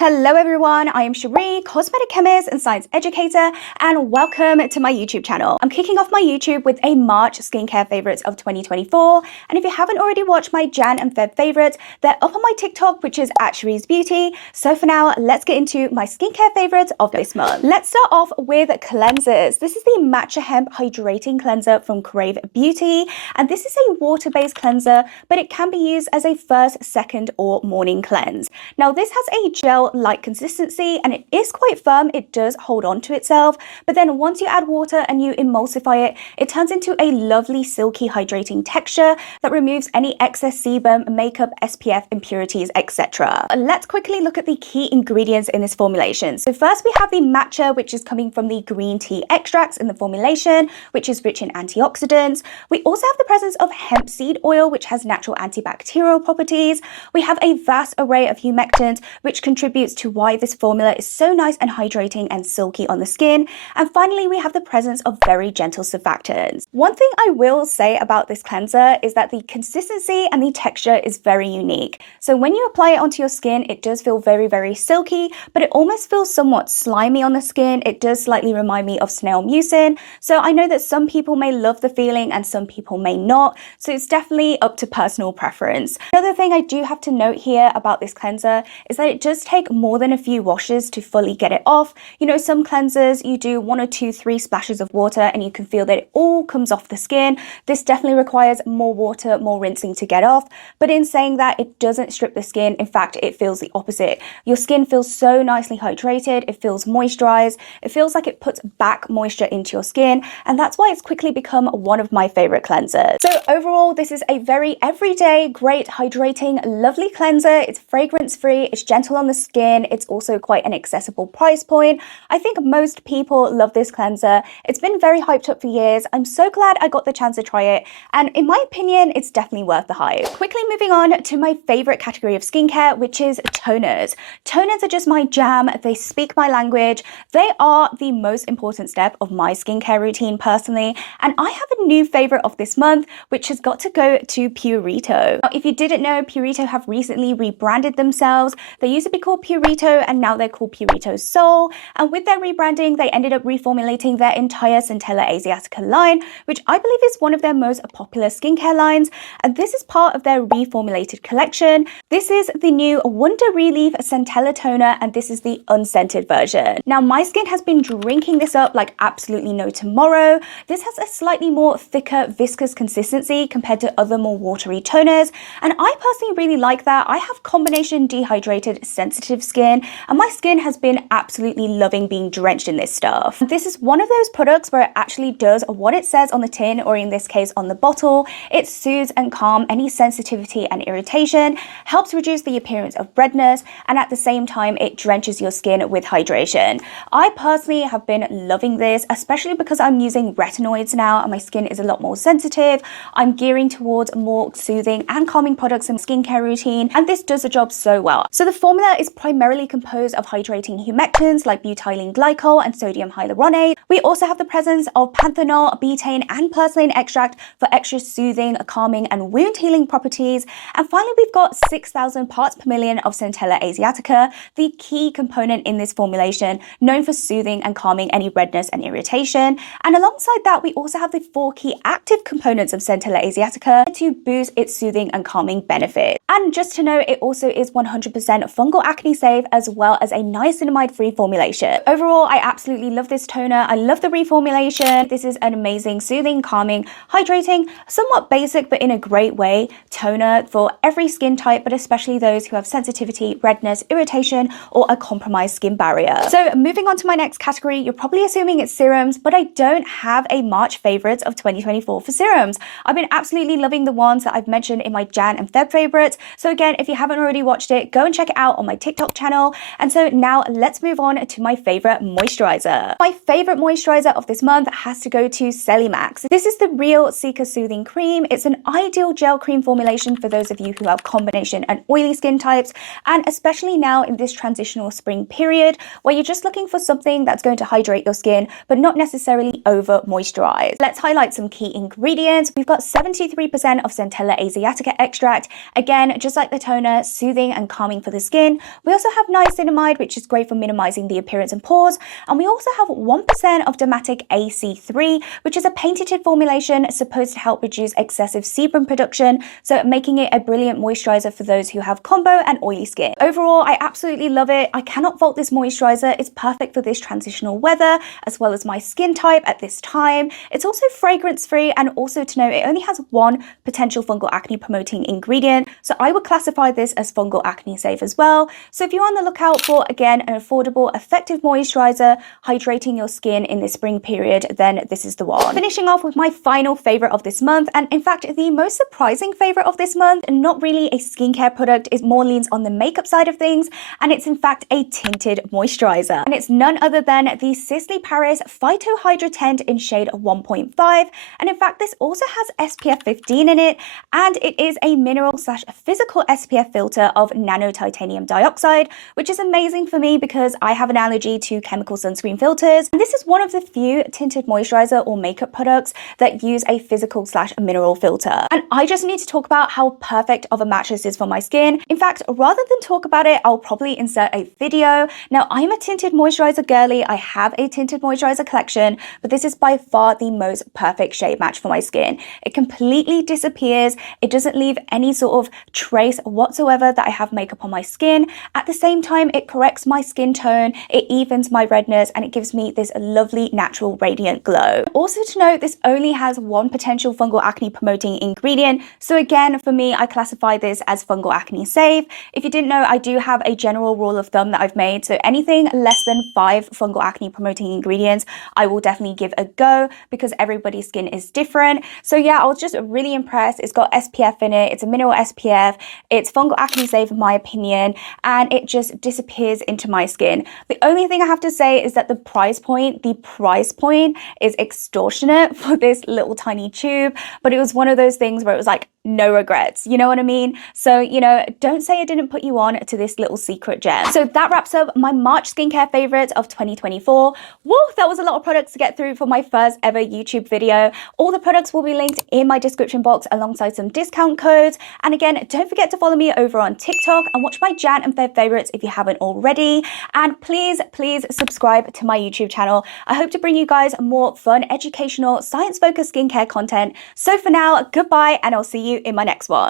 Hello everyone, I am Cherie, cosmetic chemist and science educator, and welcome to my YouTube channel. I'm kicking off my YouTube with a March skincare favorites of 2024, and if you haven't already watched my Jan and Feb favorites, they're up on my TikTok, which is @Cherie's Beauty. So for now, let's get into my skincare favorites of this month. Let's start off with cleansers. This is the Matcha Hemp Hydrating Cleanser from Crave Beauty, and this is a water-based cleanser, but it can be used as a first, second, or morning cleanse. Now this has a gel-like consistency and it is quite firm. It does hold on to itself, but then once you add water and you emulsify it, it turns into a lovely silky hydrating texture that removes any excess sebum, makeup, SPF, impurities, etc. Let's quickly look at the key ingredients in this formulation. So first we have the matcha, which is coming from the green tea extracts in the formulation, which is rich in antioxidants. We also have the presence of hemp seed oil, which has natural antibacterial properties. We have a vast array of humectants, which contributes to why this formula is so nice and hydrating and silky on the skin. And finally, we have the presence of very gentle surfactants. One thing I will say about this cleanser is that the consistency and the texture is very unique. So when you apply it onto your skin, it does feel very, very silky, but it almost feels somewhat slimy on the skin. It does slightly remind me of snail mucin. So I know that some people may love the feeling and some people may not. So it's definitely up to personal preference. Another thing I do have to note here about this cleanser is that it does take more than a few washes to fully get it off. You know, some cleansers you do 1 or 2, 3 splashes of water and you can feel that it all comes off the skin. This definitely requires more water, more rinsing to get off. But in saying that, it doesn't strip the skin. In fact, it feels the opposite. Your skin feels so nicely hydrated. It feels moisturized. It feels like it puts back moisture into your skin. And that's why it's quickly become one of my favorite cleansers. So overall, this is a very everyday, great, hydrating, lovely cleanser. It's fragrance free. It's gentle on the skin. It's also quite an accessible price point. I think most people love this cleanser. It's been very hyped up for years. I'm so glad I got the chance to try it. And in my opinion, it's definitely worth the hype. Quickly moving on to my favorite category of skincare, which is toners. Toners are just my jam. They speak my language. They are the most important step of my skincare routine personally. And I have a new favorite of this month, which has got to go to Purito. Now, if you didn't know, Purito have recently rebranded themselves. They used to be called Purito and now they're called Purito Sol. And with their rebranding, they ended up reformulating their entire Centella Asiatica line, which I believe is one of their most popular skincare lines. And this is part of their reformulated collection. This is the new Wonder Relief Centella Toner, and this is the unscented version. Now, my skin has been drinking this up like absolutely no tomorrow. This has a slightly more thicker, viscous consistency compared to other more watery toners. And I personally really like that. I have combination dehydrated, sensitive skin, and my skin has been absolutely loving being drenched in this stuff. This is one of those products where it actually does what it says on the tin, or in this case on the bottle. It soothes and calms any sensitivity and irritation, helps reduce the appearance of redness, and at the same time it drenches your skin with hydration. I personally have been loving this, especially because I'm using retinoids now and my skin is a lot more sensitive. I'm gearing towards more soothing and calming products in my skincare routine, and this does the job so well. So the formula is primarily composed of hydrating humectants like butylene glycol and sodium hyaluronate. We also have the presence of panthenol, betaine, and purslane extract for extra soothing, calming, and wound healing properties. And finally, we've got 6,000 parts per million of Centella Asiatica, the key component in this formulation, known for soothing and calming any redness and irritation. And alongside that, we also have the 4 key active components of Centella Asiatica to boost its soothing and calming benefits. And just to note, it also is 100% fungal acne safe, as well as a niacinamide-free formulation. Overall, I absolutely love this toner. I love the reformulation. This is an amazing, soothing, calming, hydrating, somewhat basic but in a great way toner for every skin type, but especially those who have sensitivity, redness, irritation, or a compromised skin barrier. So moving on to my next category, you're probably assuming it's serums, but I don't have a March favorites of 2024 for serums. I've been absolutely loving the ones that I've mentioned in my Jan and Feb favorites. So again, if you haven't already watched it, go and check it out on my TikTok channel. And so now let's move on to my favorite moisturizer. My favorite moisturizer of this month has to go to Celimax. This is the Real Cica Soothing Cream. It's an ideal gel cream formulation for those of you who have combination and oily skin types, and especially now in this transitional spring period where you're just looking for something that's going to hydrate your skin but not necessarily over moisturize. Let's highlight some key ingredients. We've got 73% of Centella Asiatica extract. Again, just like the toner, soothing and calming for the skin. We also have niacinamide, which is great for minimizing the appearance and pores. And we also have 1% of Dermatic AC3, which is a patented formulation supposed to help reduce excessive sebum production, so making it a brilliant moisturizer for those who have combo and oily skin. Overall, I absolutely love it. I cannot fault this moisturizer. It's perfect for this transitional weather, as well as my skin type at this time. It's also fragrance-free, and also to note, it only has one potential fungal acne promoting ingredient, so I would classify this as fungal acne safe as well. So if you're on the lookout for, again, an affordable, effective moisturizer hydrating your skin in the spring period, then this is the one. Finishing off with my final favorite of this month, and in fact the most surprising favorite of this month, not really a skincare product, it more leans on the makeup side of things, and it's in fact a tinted moisturizer, and it's none other than the Sisley Paris Phyto Hydra Tint in shade 1.5, and in fact this also has SPF 15 in it, and it is a mineral/physical SPF filter of nano titanium dioxide, which is amazing for me because I have an allergy to chemical sunscreen filters, and this is one of the few tinted moisturizer or makeup products that use a physical/mineral filter. And I just need to talk about how perfect of a match this is for my skin. In fact, rather than talk about it, I'll probably insert a video. Now, I'm a tinted moisturizer girly. I have a tinted moisturizer collection, but this is by far the most perfect shade match for my skin. It completely disappears. It doesn't leave any sort of trace whatsoever that I have makeup on my skin. At the same time, it corrects my skin tone, it evens my redness, and it gives me this lovely natural radiant glow. Also to note, this only has one potential fungal acne promoting ingredient, so again, for me, I classify this as fungal acne safe. If you didn't know, I do have a general rule of thumb that I've made, so anything less than 5 fungal acne promoting ingredients I will definitely give a go, because everybody's skin is different. So yeah, I was just really impressed. It's got SPF in it, it's a mineral SPF, it's fungal acne safe in my opinion, and it just disappears into my skin. The only thing I have to say is that the price point is extortionate for this little tiny tube, but it was one of those things where it was like, no regrets, you know what I mean? So, you know, don't say I didn't put you on to this little secret gem. So that wraps up my March skincare favorites of 2024. Woo, that was a lot of products to get through for my first ever YouTube video. All the products will be linked in my description box alongside some discount codes. And again, don't forget to follow me over on TikTok and watch my Jan and Feb favorites if you haven't already. And please subscribe to my YouTube channel. I hope to bring you guys more fun, educational, science-focused skincare content. So for now, goodbye, and I'll see you in my next one.